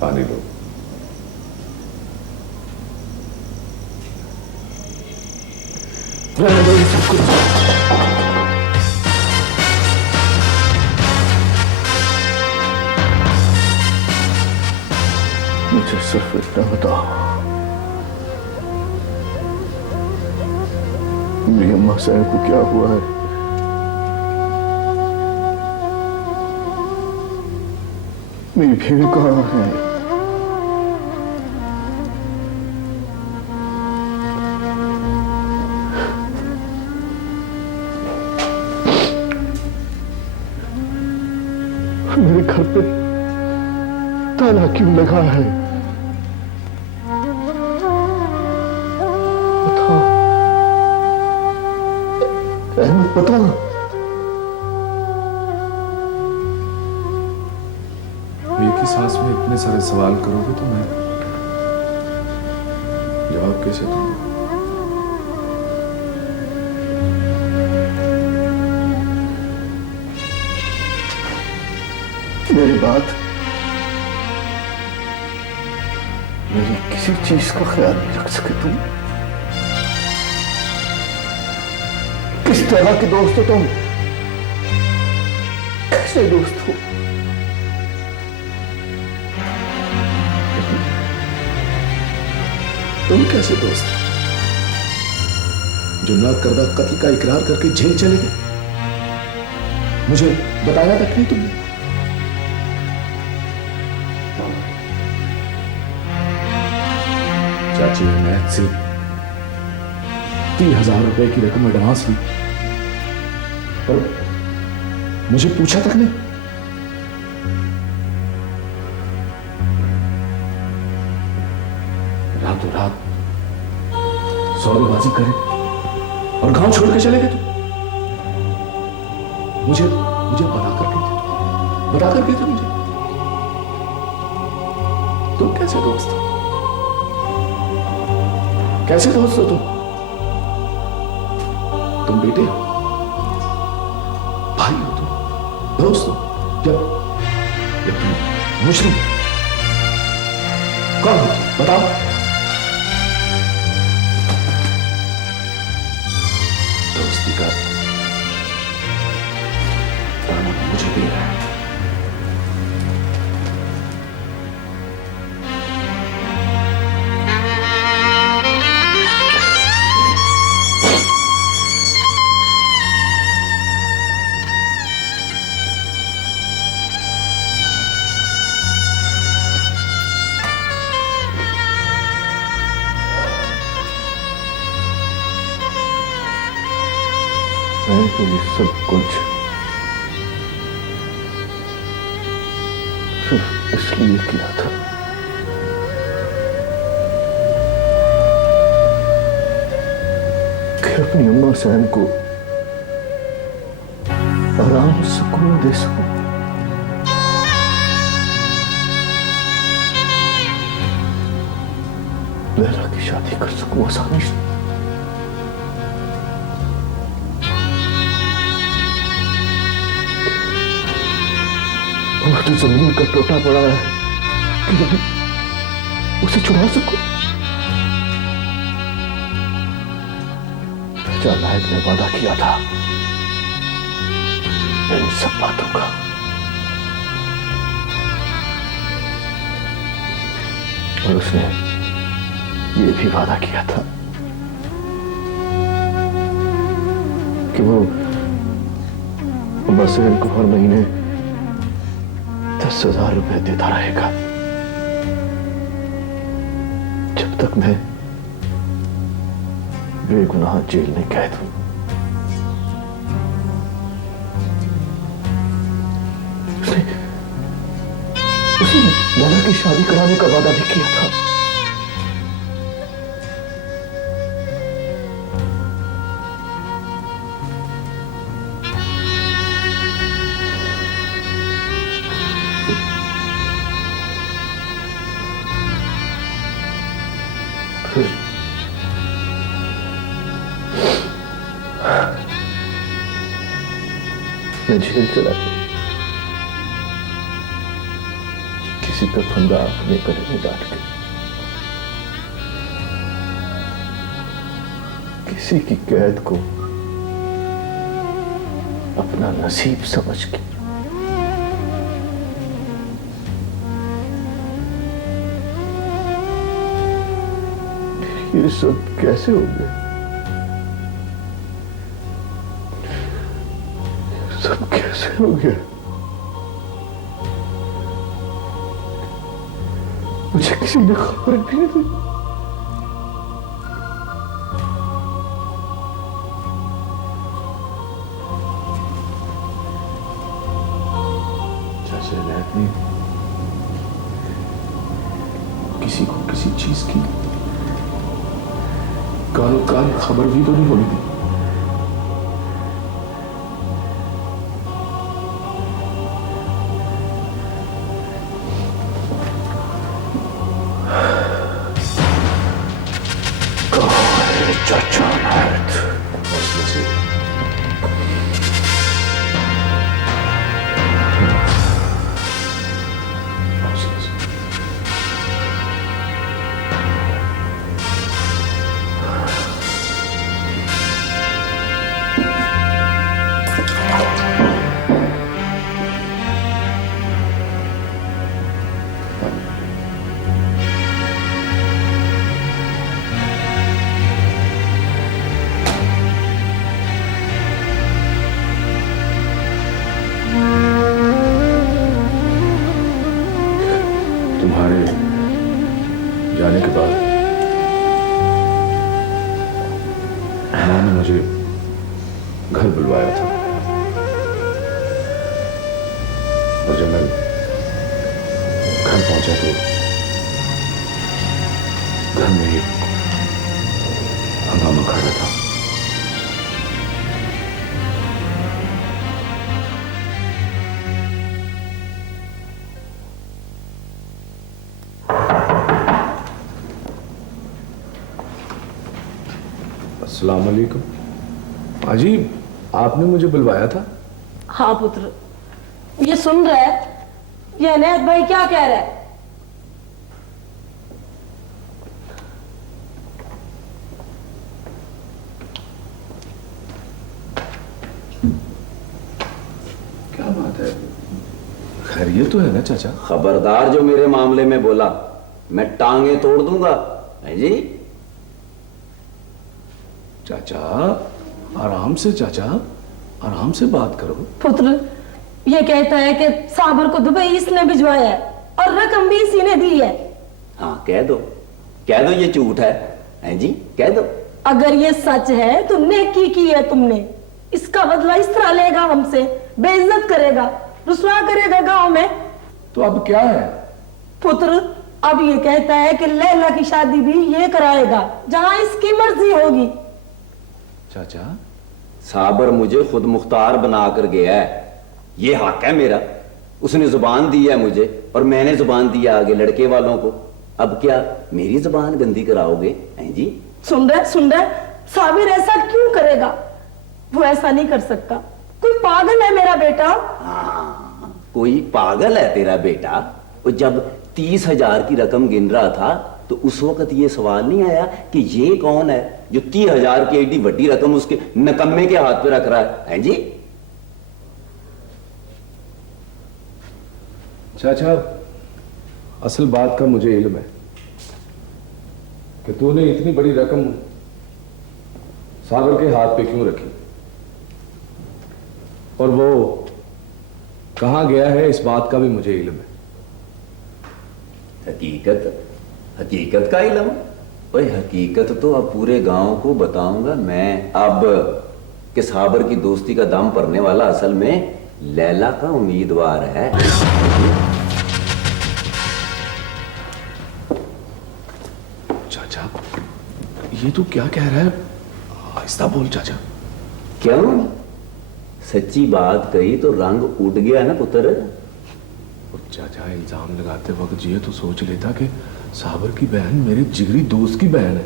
पानी दो। रहने दो ये सब कुछ। मुझे सिर्फ इतना बताओ, मेरी अम्मा सैन को क्या हुआ है? मेरी भेड़ कहाँ है? मेरे घर पे ताला क्यों लगा है? बताओ अहमद, बताओ। एक ही सांस में इतने सारे सवाल करोगे तो मैं जवाब कैसे दूंगा? मेरी बात, मेरी किसी चीज का ख्याल नहीं रख सके तुम? किस तरह के दोस्त हो तुम? कैसे दोस्त हो? तुम कैसे दोस्त हो जो ना करदा कत्ल का इकरार करके जेल चले गए? मुझे बताया तक नहीं तुमने। चाची ने महज से 30,000 रुपए की रकम एडवांस ली और मुझे पूछा तक नहीं। रातों रात सौदेबाजी करे और गांव छोड़ के चले गए तुम। मुझे मुझे बता कर गए थे मुझे। तुम कैसे दोस्त हो? कैसे दोस्त हो तुम बेटे हो, भाई हो तुम, दोस्त हो, जब तुम मुजरिम कौन हो? बताओ। दोस्ती का दामन मुझे दे रहा है। मैंने तो ये सब कुछ सिर्फ इसलिए किया था कि अपनी अम्मा सैन को आराम सुकून दे सकूं। लैला की शादी कर सकूं आसानी से। तो जमीन का टोटा पड़ा है कि मैं उसे छुड़ा सकूं। जान नायक ने वादा किया था इन सब बातों का। और उसने ये भी वादा किया था कि वो अम्मा सैन को हर महीने 10,000 रुपए देता रहेगा जब तक मैं बेगुनाह जेल में कैद हूं, उसने लैला की शादी कराने का वादा भी किया था। फिर मैं जेल चला गया, किसी का फंदा अपने गले में डाल के, किसी की कैद को अपना नसीब समझ के। ये सब कैसे हो गया? सब कैसे हो गया? मुझे किसी ने खबर भी नहीं दी। चाचा इनायत ने किसी को किसी चीज की कानो कान खबर भी तो नहीं होनी थी। चाचा इनायत से तुम्हारे जाने के बाद मां ने मुझे घर बुलवाया था, और जब मैं घर पहुंचा तो घर में एक हंगामा खड़ा था। अस्सलाम वालेकुम। अजी, आपने मुझे बुलवाया था? हाँ पुत्र, ये सुन रहा है? ये इनायत भाई क्या कह रहा है? क्या बात है, खैरियत तो है ना चाचा? खबरदार जो मेरे मामले में बोला, मैं टांगे तोड़ दूंगा। है जी? चाचा आराम से, चाचा आराम से बात करो। पुत्र, ये कहता है कि साबर को दुबई इसने भिजवाया है और रकम भी इसी ने दी है। हाँ, कह दो ये झूठ है जी? कह दो। अगर ये सच है तो नेकी की है तुमने, इसका बदला इस तरह लेगा हमसे, बेइज्जत करेगा, रुसवा करेगा गांव में। तो अब क्या है? पुत्र, अब ये कहता है कि लैला की शादी भी ये कराएगा जहां इसकी मर्जी होगी। चाचा, साबर मुझे खुद मुख्तार बनाकर गया है, ये हक है मेरा। उसने जुबान दी है मुझे और मैंने जुबान दिया आगे लड़के वालों को। अब क्या मेरी जुबान गंदी कराओगे? हैं जी? सुन रहे, साबिर ऐसा क्यों करेगा? वो ऐसा नहीं कर सकता। कोई पागल है मेरा बेटा। हाँ, कोई पागल है तेरा बेटा। और जब 30,000 की रकम गिन रहा था तो उस वक्त ये सवाल नहीं आया कि ये कौन है जो 30,000 की एडी बड़ी रकम उसके नकम्मे के हाथ पे रख रहा है जी? चाचा, असल बात का मुझे इल्म है कि तूने इतनी बड़ी रकम सागर के हाथ पे क्यों रखी, और वो कहां गया है इस बात का भी मुझे इल्म है। हकीकत का इल्म? ओए हकीकत तो अब पूरे गांव को बताऊंगा मैं अब कि साबर की दोस्ती का दाम पड़ने वाला असल में लैला का उम्मीदवार है। चाचा, ये तू क्या कह रहा है? आहिस्ता बोल चाचा। क्यों? सच्ची बात कही तो रंग उड़ गया ना पुत्र। और चाचा, इल्जाम लगाते वक्त ये तो सोच लेता कि साबर की बहन मेरे जिगरी दोस्त की बहन है।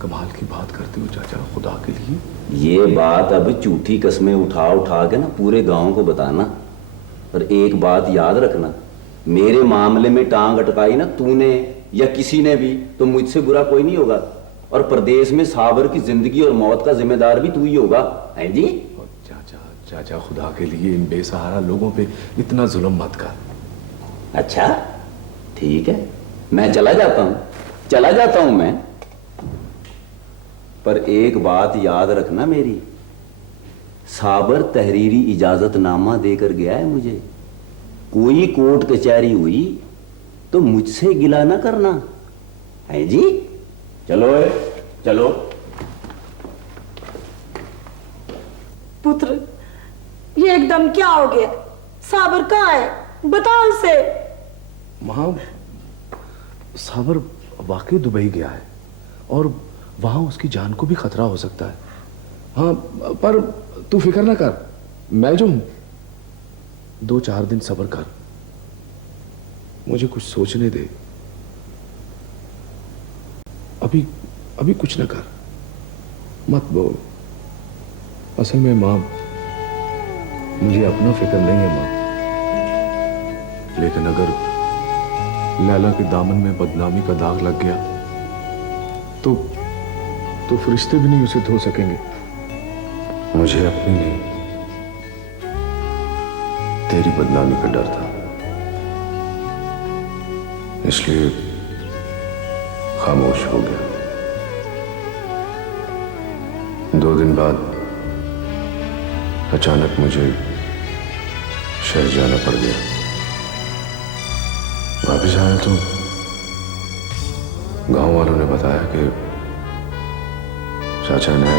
कमाल की बात करते हो चाचा, खुदा के लिए। ये बात अब झूठी कस्में उठा उठा के ना पूरे गांव को बताना। और एक बात याद रखना, मेरे मामले में टांग अटकाई ना तूने या किसी ने भी तो मुझसे बुरा कोई नहीं होगा। और प्रदेश में साबर की जिंदगी और मौत का जिम्मेदार भी तू ही होगा, है जी? और चाचा, चाचा खुदा के लिए इन बेसहारा लोगों पे इतना जुल्म मत कर। अच्छा ठीक है, मैं चला जाता हूं मैं। पर एक बात याद रखना मेरी, साबर तहरीरी इजाजतनामा देकर गया है मुझे। कोई कोर्ट कचहरी हुई तो मुझसे गिला ना करना, है जी? चलो चलो। पुत्र, ये एकदम क्या हो गया? साबर कहाँ है? बताओ उसे। मां, साबर वाकई दुबई गया है और वहां उसकी जान को भी खतरा हो सकता है। हाँ, पर तू फिक्र ना कर, मैं जो हूं। 2-4 दिन सब्र कर, मुझे कुछ सोचने दे। अभी कुछ ना कर, मत बोल। असल में मां, मुझे अपना फिक्र नहीं है मां, लेकिन अगर लैला के दामन में बदनामी का दाग लग गया तो फरिश्ते भी नहीं उसे धो सकेंगे। मुझे अपनी नहीं, तेरी बदनामी का डर था, इसलिए खामोश हो गया। 2 दिन बाद अचानक मुझे शहर जाना पड़ गया। वापस आया तो गांव वालों ने बताया कि चाचा ने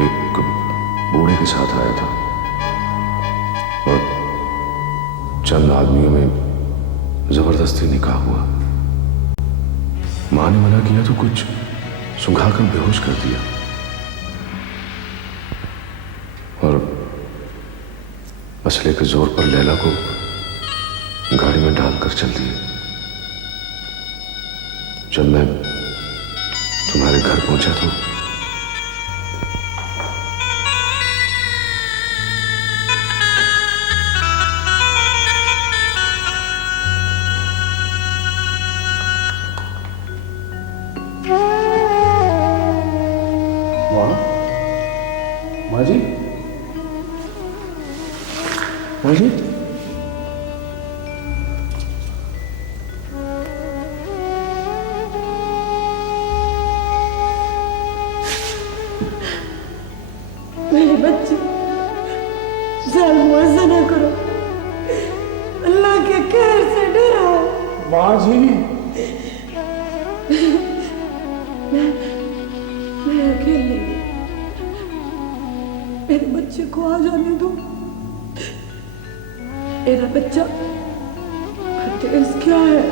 एक बूढ़े के साथ आया था और चंद आदमियों में जबरदस्ती निकाह हुआ। मां ने मना किया तो कुछ सुंघाकर बेहोश कर दिया और असले के जोर पर लैला को गाड़ी में डालकर चल दिए। जब मैं तुम्हारे घर पहुंचा तो माँ जी, माँ जी, मेरे बच्चे, ऐसा ना करो, अल्लाह के कहर से डरो। माँ जी, मैं अकेली, मेरे बच्चे को आ जाने दो। मेरा बच्चा तेज क्या है?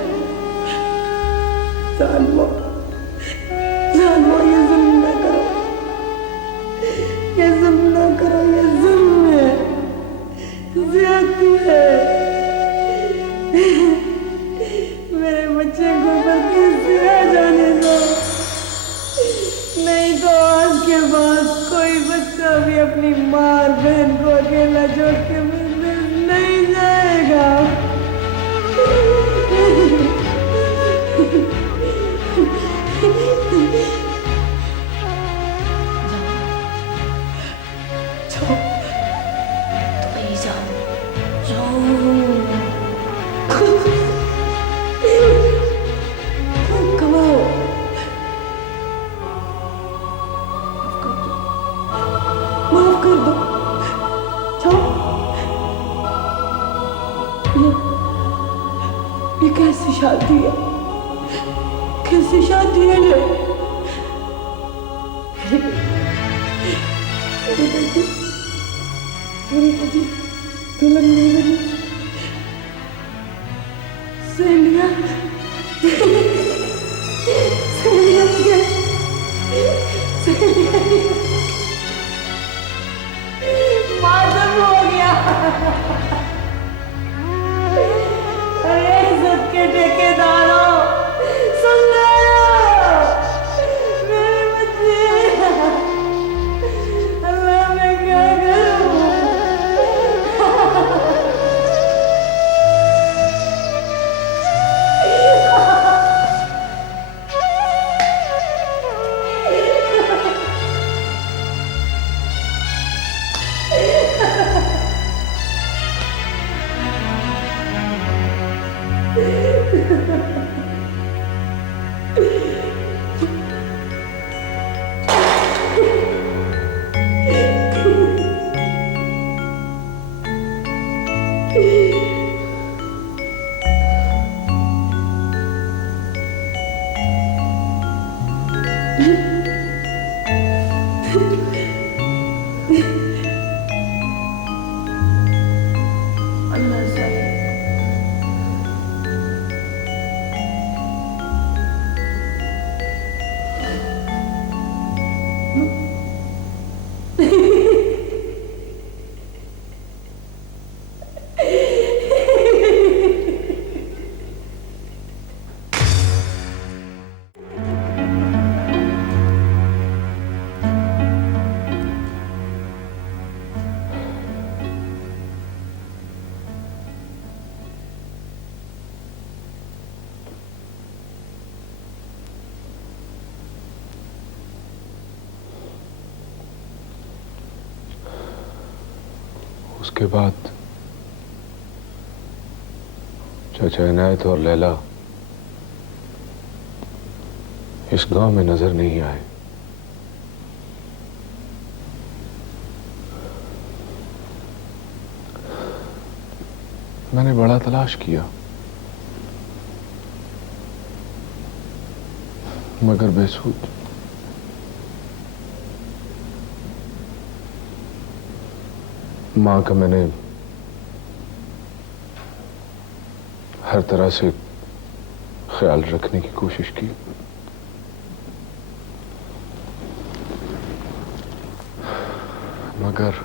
जानो, ये जुल्म ना करो, ये जुल्म ना करो, ये जुल्म है, ज्यादती है। मेरे बच्चे को बस से आ जाने दो, नहीं तो आज के बाद कोई बच्चा भी अपनी माँ और बहन को अकेला छोड़ के नहीं जाएगा। माफ कर दो, ये कैसी शादी है? कैसी शादी है ये? मेरी दादी दुल्हन नहीं बनी। सहेलियां सहेलियां गए, सहेलियां मातम हो गया। अरे सबके ठेकेदारों सुन लो, मेरे बच्चे, अल्लाह मैं क्या करूं? अल्लाह सही। उसके बाद चाचा इनायत और लैला इस गांव में नजर नहीं आए। मैंने बड़ा तलाश किया मगर बेसुध। मां का मैंने हर तरह से ख्याल रखने की कोशिश की मगर